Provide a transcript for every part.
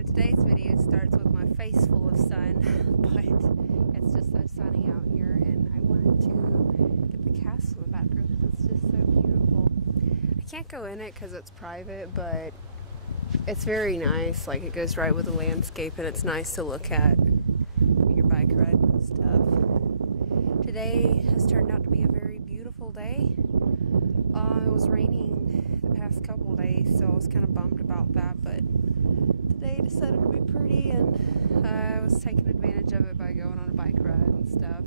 So today's video starts with my face full of sun, but it's just so sunny out here, and I wanted to get the castle in the background because it's just so beautiful. I can't go in it because it's private, but it's very nice. Like, it goes right with the landscape, and it's nice to look at when you're bike riding and stuff. Today has turned out to be a very beautiful day. It was raining the past couple days, so I was kind of bummed about that, but today decided to be pretty, and I was taking advantage of it by going on a bike ride and stuff.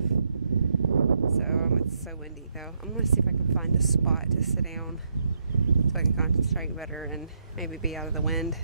So it's so windy though. I'm going to see if I can find a spot to sit down so I can concentrate better and maybe be out of the wind.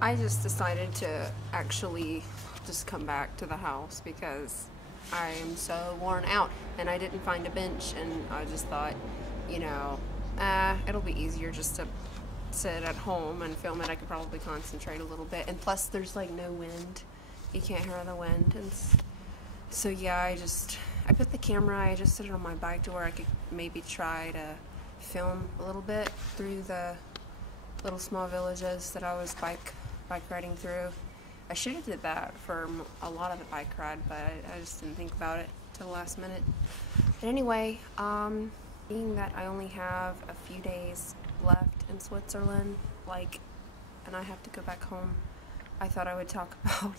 I just decided to actually just come back to the house because I am so worn out, and I didn't find a bench, and I just thought, you know, it'll be easier just to sit at home and film it. I could probably concentrate a little bit, and plus there's like no wind. You can't hear the wind, and so yeah, I put the camera, I just set it on my bike to where I could maybe try to film a little bit through the little small villages that I was bike riding through. I should have did that for a lot of the bike ride, but I just didn't think about it till the last minute. But anyway, being that I only have a few days left in Switzerland, and I have to go back home, I thought I would talk about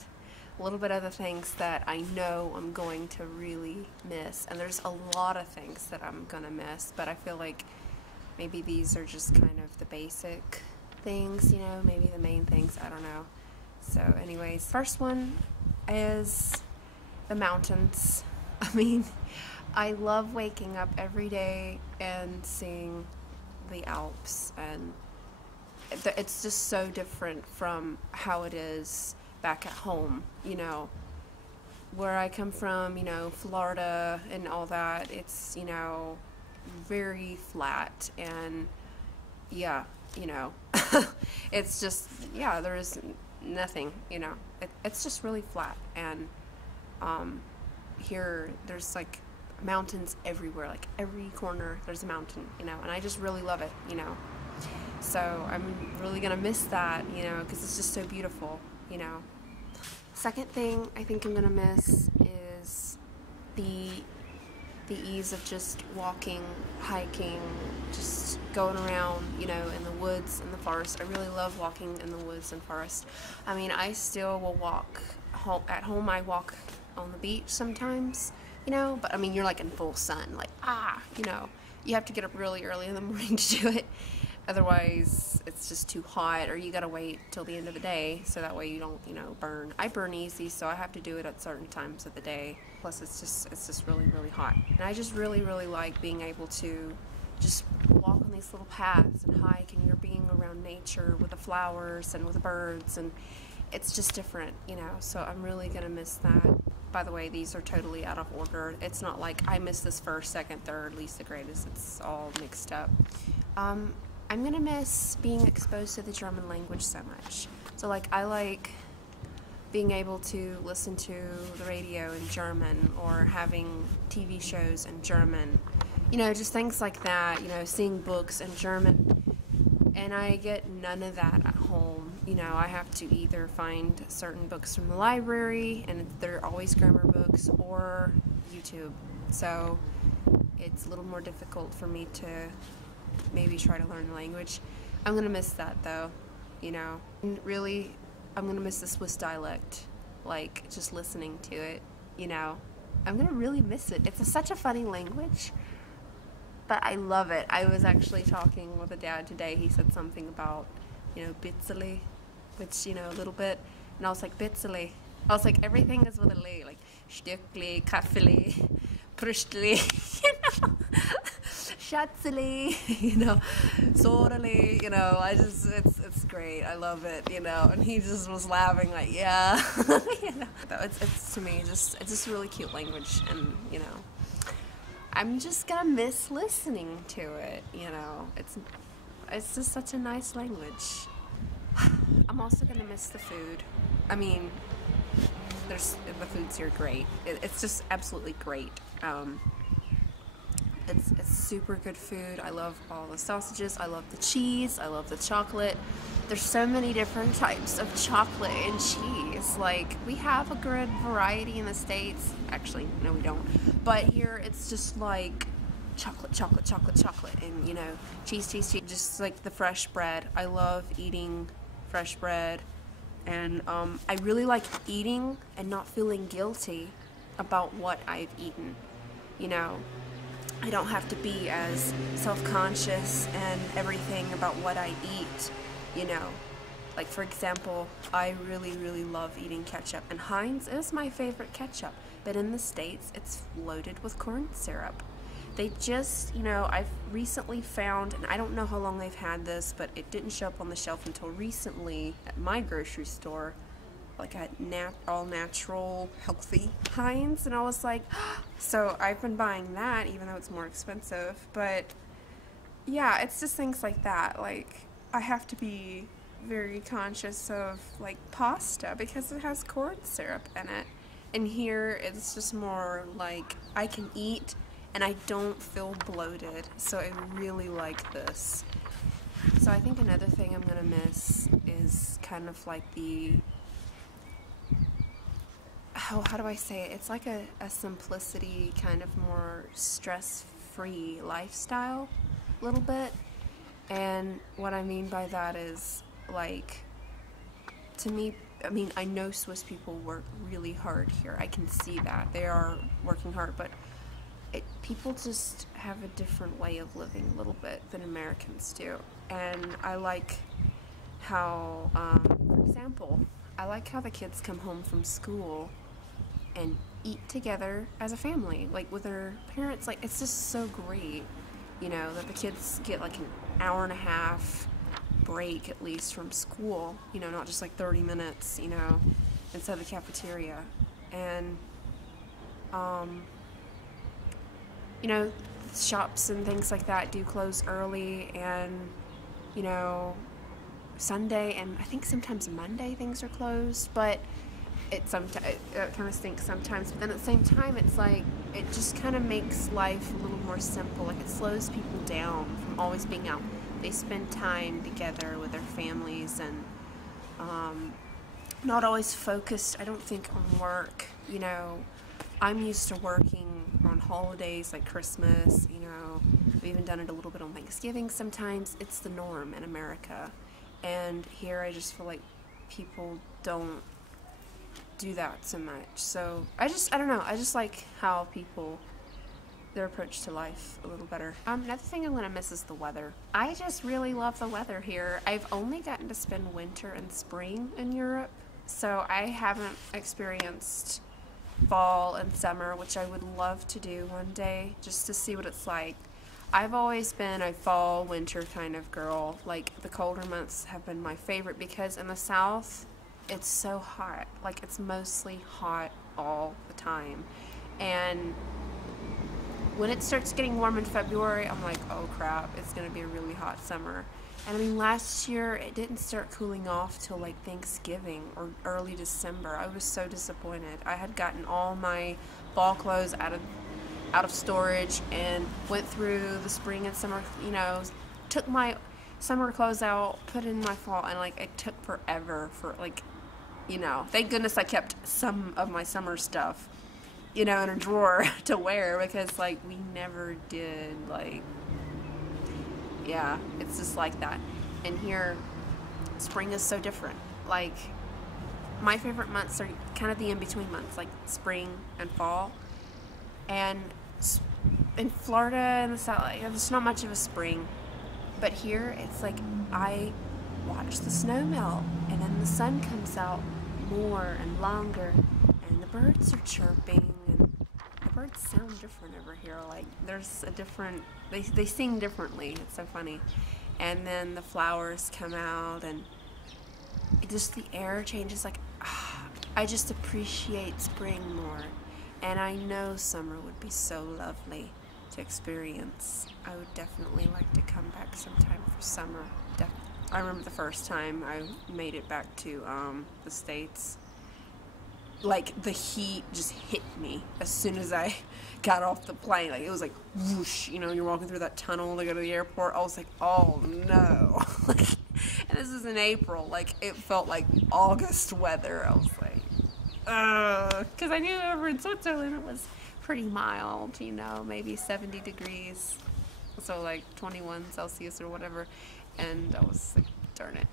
a little bit of the things that I know I'm going to really miss. And there's a lot of things that I'm gonna miss, but I feel like maybe these are just kind of the basic things, you know, maybe the main things, I don't know. So anyways, first one is the mountains. I mean, I love waking up every day and seeing the Alps, and it's just so different from how it is back at home, you know, where I come from, you know, Florida and all that. It's, you know, very flat, and yeah, you know, it's just, yeah, there's nothing, you know, it's just really flat. And here there's like mountains everywhere, like every corner there's a mountain, you know, and I just really love it, you know. So I'm really gonna miss that, you know, because it's just so beautiful, you know. Second thing I think I'm gonna miss is the ease of just walking, hiking, just going around, you know, in the woods and the forest. I really love walking in the woods and forest. I mean, I still will walk at home. I walk on the beach sometimes, you know, but I mean, you're like in full sun, like, you know, you have to get up really early in the morning to do it. Otherwise, it's just too hot, or you gotta wait till the end of the day, so that way you don't, you know, burn. I burn easy, so I have to do it at certain times of the day. Plus, it's just really, really hot. And I just really, really like being able to just walk on these little paths and hike, and you're being around nature with the flowers and with the birds, and it's just different, you know. So I'm really gonna miss that. By the way, these are totally out of order. It's not like I miss this first, second, third, least the greatest. It's all mixed up. I'm gonna miss being exposed to the German language so much. So like, I like being able to listen to the radio in German, or having TV shows in German, you know, just things like that, you know, seeing books in German. And I get none of that at home. You know, I have to either find certain books from the library, and they're always grammar books, or YouTube. So it's a little more difficult for me to maybe try to learn the language. I'm gonna miss that though, you know. And really, I'm gonna miss the Swiss dialect, like just listening to it, you know. I'm gonna really miss it. It's such a funny language, but I love it. I was actually talking with a dad today. He said something about, you know, bitzeli, which, you know, a little bit, and I was like, bitzeli. I was like, everything is with a like Stückli, Kaffeli, Prüstli, you know. Schatzely, you know, sorely, you know, it's great. I love it, you know, and he just was laughing like, yeah, you know. It's to me, it's just a really cute language, and, you know, I'm just gonna miss listening to it, you know. It's just such a nice language. I'm also gonna miss the food. I mean, the foods here are great. It's just absolutely great. It's super good food. I love all the sausages. I love the cheese. I love the chocolate. There's so many different types of chocolate and cheese. Like, we have a good variety in the States. Actually, no, we don't. But here, it's just like chocolate, chocolate, chocolate, chocolate, and, you know, cheese, cheese, cheese. Just like the fresh bread. I love eating fresh bread. And I really like eating and not feeling guilty about what I've eaten, you know. I don't have to be as self-conscious and everything about what I eat, you know. Like, for example, I really, really love eating ketchup, and Heinz is my favorite ketchup, but in the States, it's loaded with corn syrup. They just, you know, I've recently found, and I don't know how long they've had this, but it didn't show up on the shelf until recently at my grocery store, like a all natural, healthy Heinz, and I was like, so I've been buying that, even though it's more expensive. But yeah, it's just things like that. Like, I have to be very conscious of, like, pasta because it has corn syrup in it, and here it's just more like I can eat and I don't feel bloated, so I really like this. So I think another thing I'm gonna miss is kind of like the, how do I say it? It's like a simplicity, kind of more stress-free lifestyle, a little bit. And what I mean by that is, like, to me, I mean, I know Swiss people work really hard here. I can see that. They are working hard, but people just have a different way of living a little bit than Americans do. And I like how, for example, I like how the kids come home from school and eat together as a family, like with their parents. Like, it's just so great, you know, that the kids get like an hour and a half break at least from school, you know, not just like 30 minutes, you know, inside the cafeteria. And you know, shops and things like that do close early, and, you know, Sunday and I think sometimes Monday things are closed, but it kind of stinks sometimes. But then at the same time, it's like, it just kind of makes life a little more simple. Like, it slows people down from always being out. They spend time together with their families, and not always focused, I don't think, on work. You know, I'm used to working on holidays like Christmas, you know, I've even done it a little bit on Thanksgiving sometimes. It's the norm in America. And here I just feel like people don't do that so much. So I don't know, I just like how people, their approach to life a little better. Another thing I'm going to miss is the weather. I just really love the weather here. I've only gotten to spend winter and spring in Europe, so I haven't experienced fall and summer, which I would love to do one day, just to see what it's like. I've always been a fall, winter kind of girl. Like, the colder months have been my favorite because in the South, it's so hot. Like, it's mostly hot all the time. And when it starts getting warm in February, I'm like, oh crap, it's gonna be a really hot summer. And I mean, last year, it didn't start cooling off till like Thanksgiving or early December. I was so disappointed. I had gotten all my fall clothes out of storage and went through the spring and summer, you know, took my summer clothes out, put in my fall, and like, it took forever for, like, you know, thank goodness I kept some of my summer stuff, you know, in a drawer to wear, because like, we never did, like, yeah, it's just like that. And here, spring is so different. Like, my favorite months are kind of the in-between months, like spring and fall. And in Florida and the South, like, there's not much of a spring. But here, it's like, I watch the snow melt, and then the sun comes out more and longer, and the birds are chirping, and the birds sound different over here. Like there's a different, they sing differently. It's so funny. And then the flowers come out, and it just, the air changes. Like I just appreciate spring more, and I know summer would be so lovely to experience. I would definitely like to come back sometime for summer. I remember the first time I made it back to the States. Like the heat just hit me as soon as I got off the plane. Like it was like whoosh, you know, you're walking through that tunnel to go to the airport. I was like, oh no. Like, and this is in April. Like it felt like August weather. I was like, because I knew over in Switzerland it was pretty mild, you know, maybe 70 degrees, so like 21 Celsius or whatever. And I was like, darn it.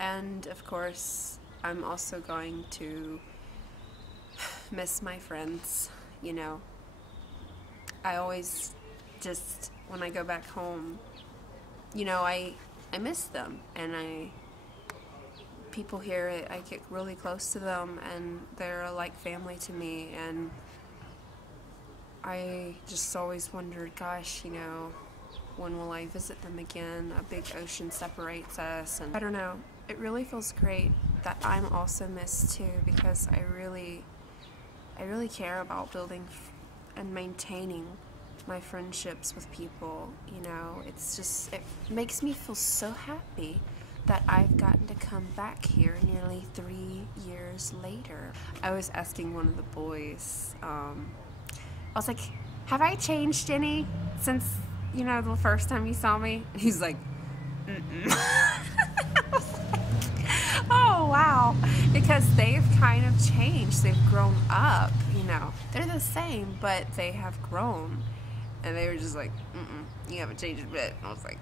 And of course, I'm also going to miss my friends, you know. I always just, when I go back home, you know, I miss them, and people here, I get really close to them, and they're like family to me, and I just always wondered, gosh, you know, when will I visit them again? A big ocean separates us, and I don't know. It really feels great that I'm also missed too, because I really care about building and maintaining my friendships with people, you know. It's just, it makes me feel so happy that I've gotten to come back here nearly 3 years later. I was asking one of the boys, I was like, have I changed any since, you know, the first time you saw me? And he's like, mm-mm. I was like, oh wow, because they've kind of changed. They've grown up, you know. They're the same, but they have grown. And they were just like, mm-mm, you haven't changed a bit. And I was like,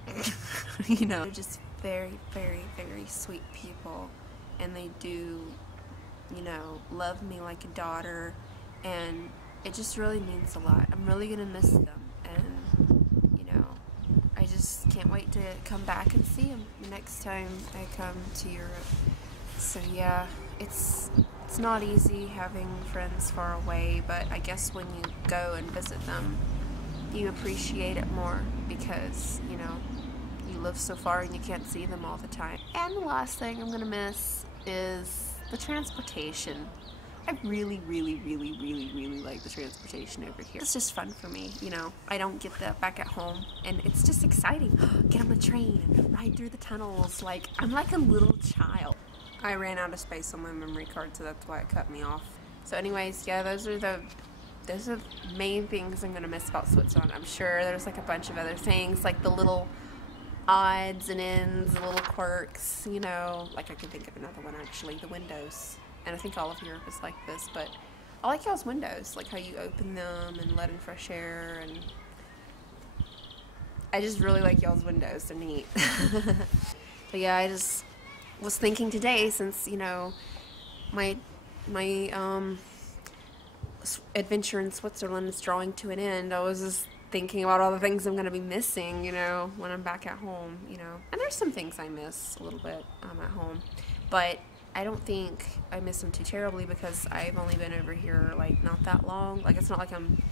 you know. They're just very, very, very sweet people. And they do, you know, love me like a daughter. And it just really means a lot. I'm really going to miss them. And, you know, I just can't wait to come back and see them the next time I come to Europe. So yeah, it's not easy having friends far away, but I guess when you go and visit them, you appreciate it more because, you know, you live so far and you can't see them all the time. And the last thing I'm gonna miss is the transportation. I really, really, really, really, really like the transportation over here. It's just fun for me, you know. I don't get that back at home, and it's just exciting. Get on the train and ride through the tunnels. Like, I'm like a little child. I ran out of space on my memory card, so that's why it cut me off. So anyways, yeah, those are the main things I'm gonna miss about Switzerland. I'm sure there's like a bunch of other things, like the little odds and ends, the little quirks, you know. Like I can think of another one actually, the windows. And I think all of Europe is like this, but I like y'all's windows, like how you open them and let in fresh air, and I just really like y'all's windows. They're neat. But yeah, I just was thinking today, since, you know, my adventure in Switzerland is drawing to an end, I was just thinking about all the things I'm going to be missing, you know, when I'm back at home, you know. And there's some things I miss a little bit at home, but I don't think I miss them too terribly because I've only been over here like not that long. Like it's not like I'm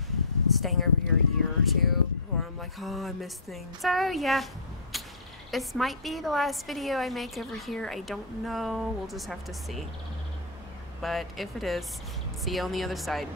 staying over here a year or two or I'm like, oh, I miss things. So yeah, this might be the last video I make over here. I don't know, we'll just have to see. But if it is, see you on the other side.